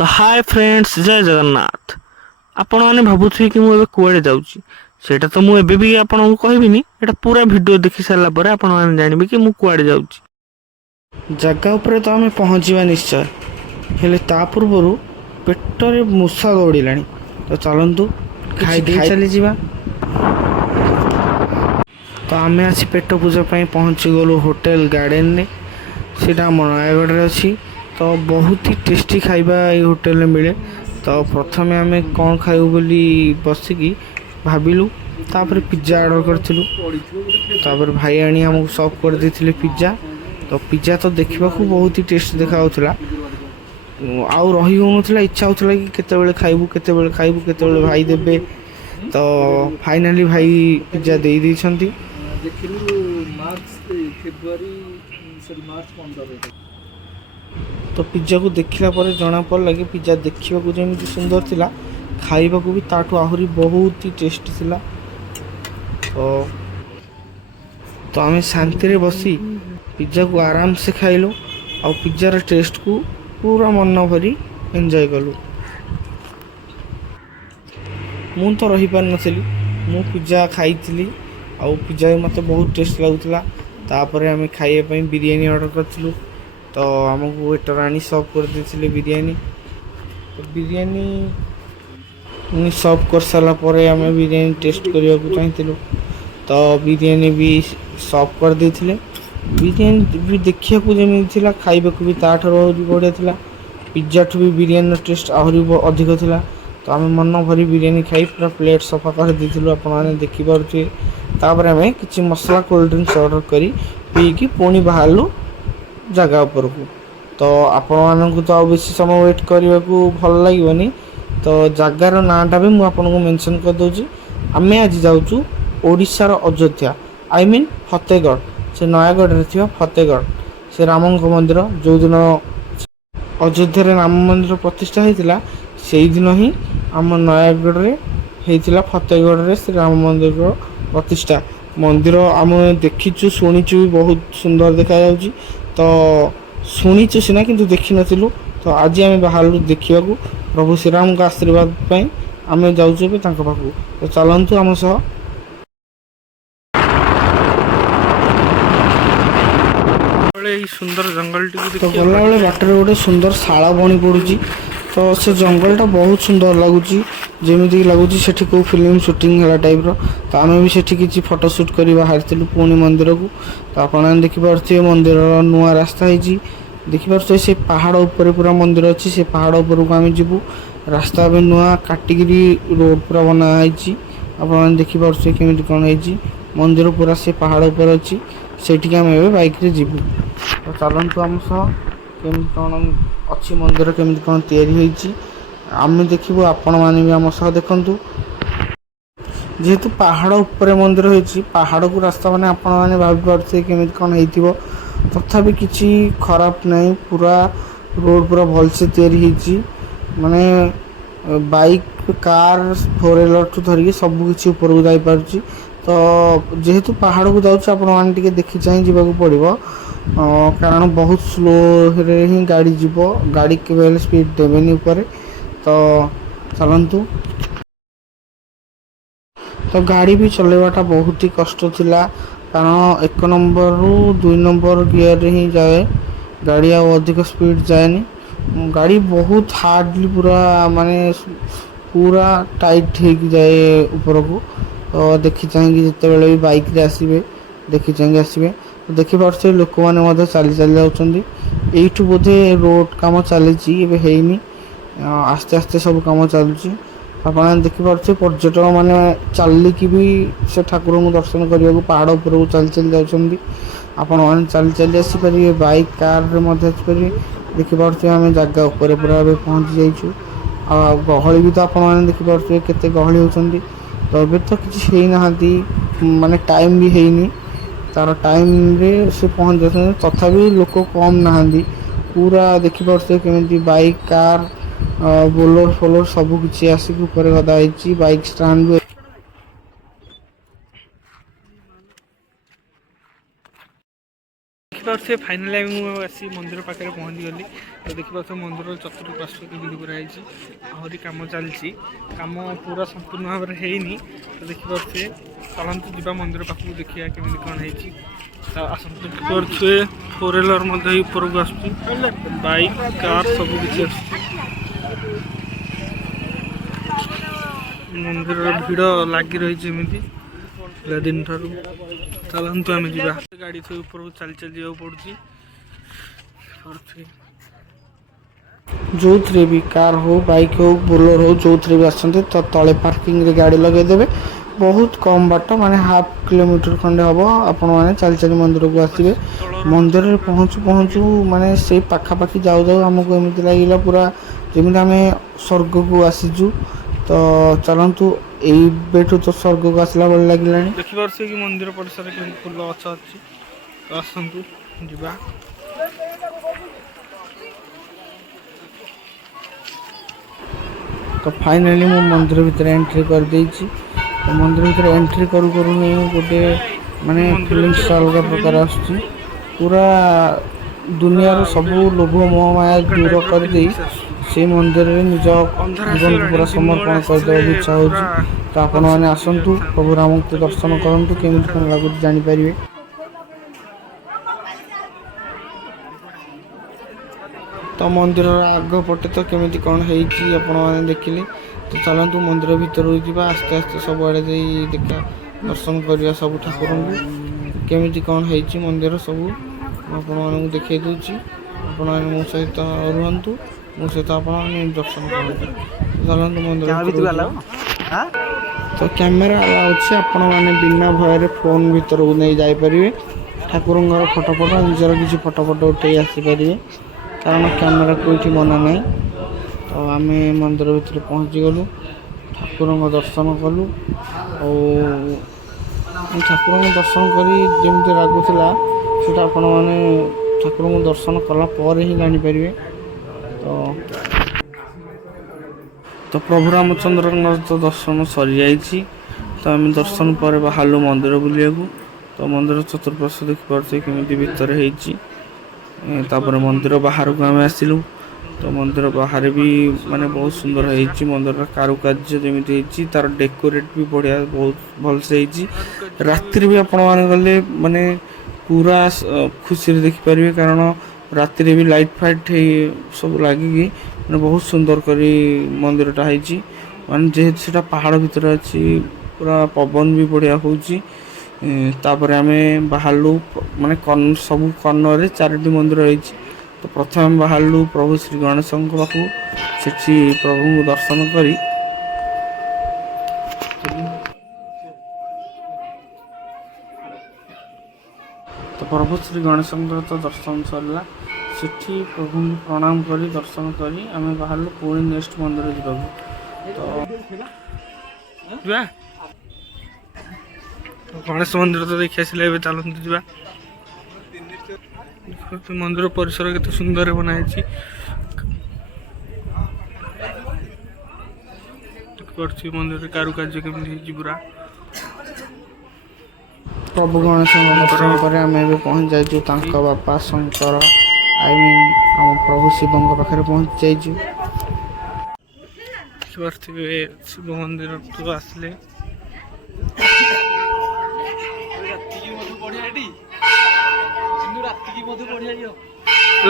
तो hi friends जय जगन्नाथ। आपण मैंने भावुथे कि मुझे कुआड़े जाऊँगी सेटा तो मुझे भी आपको कहबिनी एटा पूरा वीडियो देखि सारा पर आपण मैंने जानबे कि मु कुआड़े जाऊँगी। जगह उपर तो आम पहुँचा निश्चय हेले ता पूर्व पेटरे मूषा दौड़िलाणी तो चलतु खाई चली जावा। तो आम आसी पेट पूजा पहुँची गलु होटेल गार्डन रे सीटा आम नयागढ़ अच्छी तो बहुत ही टेस्टी खाइबा ये होटेल में मिले। तो प्रथमे आम कौन खाइबु बोली बसिकी भाविलु तापर पिज्जा ऑर्डर करथिलु। तापर भाई आनी हमको सर्व कर देथिले पिज्जा। तो पिज्जा तो देखा बहुत ही टेस्ट देखा आउ रही होनुला इच्छा होता कि केतेबेले खाइबु केतेबेले खाइबु केतेबेले भाई देबे। तो फाइनाली भाई पिज्जा दे दी तो पिज्जा को देखला पर जना पड़ला कि पिज्जा देखा जमी सुंदर थिला खाइबा को भी ताठू आहरी बहुत ही टेस्टी थिला। तो आम शांति रे बसी पिज्जा को आराम से खाइलु और पिज्जार टेस्ट को पूरा मन भरी एंजॉय कलु। मु तो रही पार नथिली मु पिज्जा खाई आउ पिज्जा भी मत बहुत टेस्ट लगुला। तापर आम खाइबा बिरयानी ऑर्डर करथिलु। तो आमको वेटर आनी सर्व कर देथिले बिरयानी। तो बिरयानी सर्व कर सारा पर आम बिरयानी टेस्ट करने को चाहिए। तो बिरयानी भी सर्व कर देथिले। बिरयानी भी देखा जमी थिला खाइबा भी ताठर बढ़िया थिला। पिज्जा ठू भी बिरयानी टेस्ट आहरी अधिक थिला। तो आम मन भरी बिरयानी खाई पूरा प्लेट सफा कर देथिलु आपण माने देखि पारुथे। तापर आम किछि मसला कोल्ड ड्रिंक्स ऑर्डर करी पीकी पुणी बाहरलु जगह उपर को। तो आपण मानक तो बेसी समय वेट करने को भल लगे। तो जगार नाटा भी मुझे आपको मेंशन कर दूची। आम आज जाऊँ ओडिशार अयोध्या आई मीन फतेहगढ़ से नयागढ़ रे फतेहगढ़ से राम मंदिर जो दिन अयोध्या राम मंदिर प्रतिष्ठा होता से दिन ही आम नयागढ़ रे होता फतेहगढ़ रे श्री राम मंदिर प्रतिष्ठा। मंदिर आम देखीचु शुणीचु भी बहुत सुंदर देखा जाउची। तो शुणीचु सीना किंतु देखी नथिलु। तो आज आम बाहर देखा प्रभु श्रीराम का आशीर्वाद पाई आम जाऊँ पाखु। तो चलतु आम सह सुंदर जंगल तो गला बेले बाटर गोटे सुंदर शाला बनी पड़ी। तो से जंगलटा बहुत सुंदर लगुच जमीक लगुच से फिल्म शूटिंग है टाइप रो। तो आम भी से किसी फोटो शूट कर बाहर पुणी मंदिर को। तो आप देखिपे मंदिर नुआ रास्ता है देखिपे से पहाड़ उपर पूरा मंदिर अच्छी से पहाड़ उपर को आम जीवु। रास्ता भी नुआ काटिकी रोड पूरा बनाई आप देखिपे केमी कौन है मंदिर पूरा से पहाड़ उपर अच्छी से आम बाइक रे जीवु। तो चलतु आम सह केमी कौन अच्छी मंदिर केमी कौन तैयारी आम देखू आपण मैंने भी आम सह देखु। जेहेतु पहाड़ उपर मंदिर होती पहाड़ को रास्ता मैंने आपण मैंने भावी पारे केमी कौन हो तथापि किसी खराब नहीं पूरा रोड पूरा भल से तैयारी माने बाइक कार 4 व्हीलर ठू धरिकी सबकि ऊपर को जापर। तो जेहेतु पहाड़ को जाऊँ आपने देखी चाह जावाक पड़ो कारण बहुत स्लो रे ही गाड़ी जीव गाड़ी के स्पीड देवेनि ऊपर। तो चलतु तो गाड़ी भी चलेवाटा बहुत ही कष्ट थिला कारण 1 नंबर रु 2 नंबर गियर रे ही जाए गाड़ी अधिक स्पीड जाएनी। गाड़ी बहुत हार्डली पूरा माने पूरा टाइट हो जाए ऊपर को। तो देखी चाहिए जिते भी बाइक रे आसबे देखी चाहिए आसबे। तो देखिपे लोक मैंने चली चली जाऊँ बोधे रोड कम चली आस्ते आस्ते सब कम चलुची। आप देखिपे पर्यटक मैंने चलिकी भी से ठाकुर को दर्शन करने को पहाड़ उपर को चली चली जाऊँगी। आपण मैंने चली चली आसीपारे बाइक कार आसीपारे देखिपे आम जगह उपर पूरा पहुँची जाइए। आ गहली भी तो आपने देखिपे केते गहली होती। तो अभी तो किसी माने टाइम भी है तार टाइम रे से पहुँच जाते तथापि लोक कम नहांती पूरा देखिपे केमी बाइक कार बोलर फोलर सबकि आसिक ऊपर गदाई बाइक स्टैंड भी देखिपे ଦେଖିପାରୁଥିବେ ଫାଇନାଲି ମୁଁ ଆସି ମନ୍ଦିର ପାଖରେ ପହଞ୍ଚିଗଲି। ତ ଦେଖିପାରୁଥିବେ ମନ୍ଦିରର ଚତୁଃପାର୍ଶ୍ୱ କେମିତି କରାଯାଇଛି, ଆହୁରି କାମ ଚାଲିଛି, କାମ ପୁରା ସମ୍ପୂର୍ଣ୍ଣ ଭାବରେ ହେଇନି। ତ ଦେଖିପାରୁଥିବେ, ଚାଲନ୍ତୁ ଯିବା ମନ୍ଦିର ପାଖକୁ ଦେଖିବା କେମିତି କ'ଣ ହେଇଛି। ତ ଆସନ୍ତୁ, ଦେଖିପାରୁଥିବେ 4 ମଧ୍ୟ ଏଇ ଉପରକୁ ଆସୁଛି, ବାଇକ୍ କାର୍ ସବୁ କିଛି ଆସୁଛି। ମନ୍ଦିରର ଭିଡ଼ ଲାଗି ରହିଛି ଏମିତି ପିଲାଦିନ ଠାରୁ। ଚାଲନ୍ତୁ ଆମେ ଯିବା। ଗାଡ଼ି ଥୋଇ ଉପରକୁ ଚାଲି ଚାଲି ଯିବାକୁ ପଡ଼ୁଛି। ଯେଉଁଥିରେ ବି କାର୍ ହଉ, ବାଇକ୍ ହଉ, ବୋଲେରୋ ହଉ, ଯେଉଁଥିରେ ବି ଆସନ୍ତି ତ ତଳେ ପାର୍କିଂରେ ଗାଡ଼ି ଲଗାଇଦେବେ। ବହୁତ କମ୍ ବାଟ, ମାନେ ହାଫ୍ କିଲୋମିଟର ଖଣ୍ଡେ ହେବ, ଆପଣମାନେ ଚାଲି ଚାଲି ମନ୍ଦିରକୁ ଆସିବେ। ମନ୍ଦିରରେ ପହଞ୍ଚୁ ପହଞ୍ଚୁ ମାନେ ସେଇ ପାଖାପାଖି ଯାଉ ଯାଉ ଆମକୁ ଏମିତି ଲାଗିଲା ପୁରା ଯେମିତି ଆମେ ସ୍ୱର୍ଗକୁ ଆସିଛୁ। ତ ଚାଲନ୍ତୁ, ଏଇବେଠୁ ତ ସ୍ୱର୍ଗକୁ ଆସିଲା ଭଳି ଲାଗିଲାଣି। ଦେଖିପାରୁଥିବେ କି ମନ୍ଦିର ପରିସରରେ କେମିତି ଫୁଲ ଗଛ ଅଛି। ତ ଆସନ୍ତୁ ଯିବା। ତ ଫାଇନାଲି ମୁଁ ମନ୍ଦିର ଭିତରେ ଏଣ୍ଟ୍ରି କରିଦେଇଛି। ତ ମନ୍ଦିର ଭିତରେ ଏଣ୍ଟ୍ରି କରୁ କରୁ ହିଁ ଗୋଟେ ମାନେ ମନ୍ଦିର ଫିଲିଂସ୍ ଭିତରେ ଅଲଗା ପଶିଲେଣି ପ୍ରକାର ଆସୁଛି। ପୁରା ପୁରା ଦୁନିଆର ଗୋଟେ ସବୁ ଲୋଭ ମୋହ ମାୟା ଅଲଗା ଦୂର ଟାଇପର କରିଦେଇ ଫିଲିଂସ୍ ଆସୁଛି। ସେଇ ମନ୍ଦିରରେ ନିଜ ଅନ୍ଧାର ଜୀବନକୁ ଆସିଗଲାଣି, ପୁରା ଦିନ ବେଳେ ସମର୍ପଣ ଆସିଥିଲେ କରିଦେବାକୁ ଇଚ୍ଛା ପୁରା ହେଉଛି। ତ ଭଲସେ ଆପଣମାନେ ବୁଲି ଆସନ୍ତୁ, ପାରିଥାନ୍ତେ। ପ୍ରଭୁ ରାମଙ୍କୁ ତଥାପି ଦର୍ଶନ ଏବେ କରନ୍ତୁ, ସେମିତି କେମିତି କ'ଣ ଦେଖାଯାଉଛି। ଲାଗୁଛି ଜାଣିପାରିବେ। ତ ମନ୍ଦିରର ଆଗ ପଟେ ତ କେମିତି କ'ଣ ହେଇଛି ଆପଣମାନେ ଦେଖିଲେ। ତ ଚାଲନ୍ତୁ ମନ୍ଦିର ଭିତରକୁ ଯିବା। ଆସ୍ତେ ଆସ୍ତେ ସବୁଆଡ଼େ ଯାଇ ଦର୍ଶନ କରିବା ସବୁ ଠାକୁରଙ୍କୁ। କେମିତି କ'ଣ ହେଇଛି ମନ୍ଦିର ସବୁ ମୁଁ ଆପଣମାନଙ୍କୁ ଦେଖାଇ ଦେଉଛି। ଆପଣମାନେ ମୋ ସହିତ ରୁହନ୍ତୁ, ମୋ ସହିତ ଆପଣମାନେ ଦର୍ଶନ କରନ୍ତୁ। ଚାଲନ୍ତୁ ମନ୍ଦିର ଭିତରକୁ ଯିବା। ତ କ୍ୟାମେରା ଆଲାଉ ଅଛି, ଆପଣମାନେ ବିନା ଭୟରେ ଫୋନ୍ ଭିତରକୁ ନେଇ ଯାଇପାରିବେ। ଠାକୁରଙ୍କର ଫଟୋ ନିଜର କିଛି ଫଟୋ ଉଠାଇ ଆସିପାରିବେ, କାରଣ କ୍ୟାମେରାକୁ ଏଠି ମନା ନାହିଁ। ତ ଆମେ ମନ୍ଦିର ଭିତରେ ପହଞ୍ଚିଗଲୁ, ଠାକୁରଙ୍କ ଦର୍ଶନ କଲୁ। ଆଉ ଠାକୁରଙ୍କୁ ଦର୍ଶନ କରି ଯେମିତି ଲାଗୁଥିଲା ସେଇଟା ଆପଣମାନେ ଠାକୁରଙ୍କୁ ଦର୍ଶନ କଲା ପରେ ହିଁ ଜାଣିପାରିବେ। ତ ପ୍ରଭୁ ରାମଚନ୍ଦ୍ରଙ୍କର ତ ଦର୍ଶନ ସରିଯାଇଛି। ତ ଆମେ ଦର୍ଶନ ପରେ ବାହାରିଲୁ ମନ୍ଦିର ବୁଲିବାକୁ। ତ ମନ୍ଦିର ଚତୁଃପାର୍ଶ୍ୱ ଦେଖିପାରୁଥିବେ କେମିତି ଭିତରେ ହେଇଛି। ତାପରେ ମନ୍ଦିର ବାହାରକୁ ଆମେ ଆସିଲୁ। ତ ମନ୍ଦିର ବାହାରେ ବି ମାନେ ବହୁତ ସୁନ୍ଦର ହେଇଛି। ମନ୍ଦିରର କାରୁକାର୍ଯ୍ୟ ଯେମିତି ହେଇଛି, ତାର ଡେକୋରେଟ୍ ବି ବଢ଼ିଆ ବହୁତ ଭଲସେ ହେଇଛି। ରାତିରେ ବି ଆପଣମାନେ ଗଲେ ମାନେ ପୁରା ଖୁସିରେ ଦେଖିପାରିବେ, କାରଣ ରାତିରେ ବି ଲାଇଟ୍ ଫାଇଟ୍ ସବୁ ଲାଗିକି ମାନେ ବହୁତ ସୁନ୍ଦର କରି ମନ୍ଦିରଟା ହେଇଛି। ମାନେ ଯେହେତୁ ସେଇଟା ପାହାଡ଼ ଭିତରେ ଅଛି, ପୁରା ପବନ ବି ବଢ଼ିଆ ହେଉଛି। ତାପରେ ଆମେ ବାହାରିଲୁ, ମାନେ ସବୁ କର୍ଣ୍ଣରରେ 4ଟି ମନ୍ଦିର ହେଇଛି। ତ ପ୍ରଥମେ ଆମେ ବାହାରିଲୁ ପ୍ରଭୁ ଶ୍ରୀ ଗଣେଶଙ୍କ ପାଖକୁ। ସେଠି ପ୍ରଭୁଙ୍କୁ ଦର୍ଶନ କରି ପ୍ରଭୁ ଶ୍ରୀ ଗଣେଶଙ୍କର ତ ଦର୍ଶନ ସରିଲା। ସେଠି ପ୍ରଭୁଙ୍କୁ ପ୍ରଣାମ କରି ଦର୍ଶନ କରି ଆମେ ବାହାରିଲୁ ପୁଣି ନେକ୍ସଟ ମନ୍ଦିର ଯିବାକୁ। ତ ଗଣେଶ ମନ୍ଦିର ତ ଦେଖି ଆସିଲେ, ଏବେ ଚାଲନ୍ତୁ ଯିବା। ମନ୍ଦିର ପରିସର କେତେ ସୁନ୍ଦର ବନା ହେଇଛି। ଦେଖିପାରୁଥିବେ ମନ୍ଦିରରେ କାରୁକାର୍ଯ୍ୟ କେମିତି ହେଇଛି ପୁରା। ପ୍ରଭୁ ଗଣେଶଙ୍କ ଦର୍ଶନ ପରେ ଆମେ ଏବେ ପହଞ୍ଚି ଯାଇଛୁ ତାଙ୍କ ବାପା ଶଙ୍କର ଆମ ପ୍ରଭୁ ଶିବଙ୍କ ପାଖରେ ପହଞ୍ଚି ଯାଇଛୁ। ଦେଖିପାରୁଥିବେ ଶିବ ମନ୍ଦିରକୁ ଆସିଲେ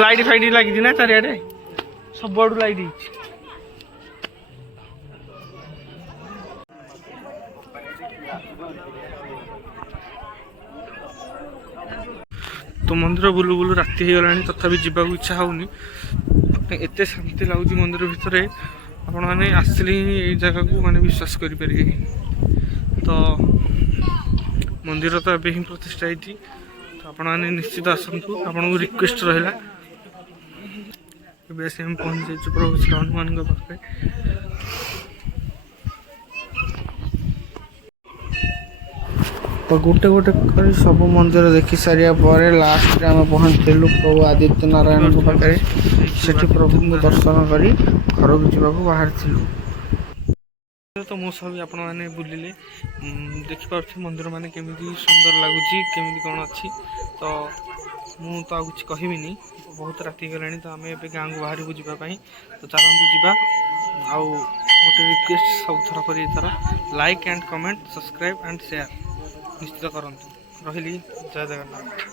ଲାଇଟ୍ ଫାଇଟ୍ ଲାଗିଛି ନା ଚାରିଆଡେ, ସବୁଆଡୁ ଲାଇଟ୍ ହେଇଛି। ତ ମନ୍ଦିର ବୁଲୁ ବୁଲୁ ରାତି ହେଇଗଲାଣି, ତଥାପି ଯିବାକୁ ଇଚ୍ଛା ହଉନି। ଏତେ ଶାନ୍ତି ଲାଗୁଛି ମନ୍ଦିର ଭିତରେ, ଆପଣମାନେ ଆସିଲେ ହିଁ ଏଇ ଜାଗାକୁ ମାନେ ବିଶ୍ୱାସ କରିପାରିବେନି। ତ ମନ୍ଦିର ତ ଏବେ ହିଁ ପ୍ରତିଷ୍ଠା ହେଇଛି। ତ ଆପଣମାନେ ନିଶ୍ଚିତ ଆସନ୍ତୁ, ଆପଣଙ୍କୁ ରିକ୍ୱେଷ୍ଟ ରହିଲା। ଏବେ ଆସି ଆମେ ପହଞ୍ଚି ଯାଇଛୁ ପ୍ରଭୁ ଶ୍ରୀ ହନୁମାନଙ୍କ ପାଖରେ। ତ ଗୋଟେ ଗୋଟେ କରି ସବୁ ମନ୍ଦିର ଦେଖି ସାରିବା ପରେ ଲାଷ୍ଟରେ ଆମେ ପହଞ୍ଚିଲୁ ପ୍ରଭୁ ଆଦିତ୍ୟ ନାରାୟଣଙ୍କ ପାଖରେ। ସେଠି ପ୍ରଭୁଙ୍କୁ ଦର୍ଶନ କରି ଘରକୁ ଯିବାକୁ ବାହାରିଥିଲୁ। ତ ମୋ ସହ ବି ଆପଣମାନେ ବୁଲିଲେ, ଦେଖିପାରୁଥିବେ ମନ୍ଦିର ମାନେ କେମିତି ସୁନ୍ଦର ଲାଗୁଛି, କେମିତି କ'ଣ ଅଛି। ତ ମୁଁ ତ ଆଉ କିଛି କହିବିନି, ବହୁତ ରାତି ହେଇଗଲାଣି। ତ ଆମେ ଏବେ ଗାଁକୁ ବାହାରିବୁ ଯିବା ପାଇଁ। ତ ଚାଲନ୍ତୁ ଯିବା। ଆଉ ଗୋଟେ ରିକ୍ୱେଷ୍ଟ ସବୁଥର କରି ଏଥର like and comment, subscribe and share ନିଶ୍ଚିତ କରନ୍ତୁ। ରହିଲି, ଜୟ ଜଗନ୍ନାଥ।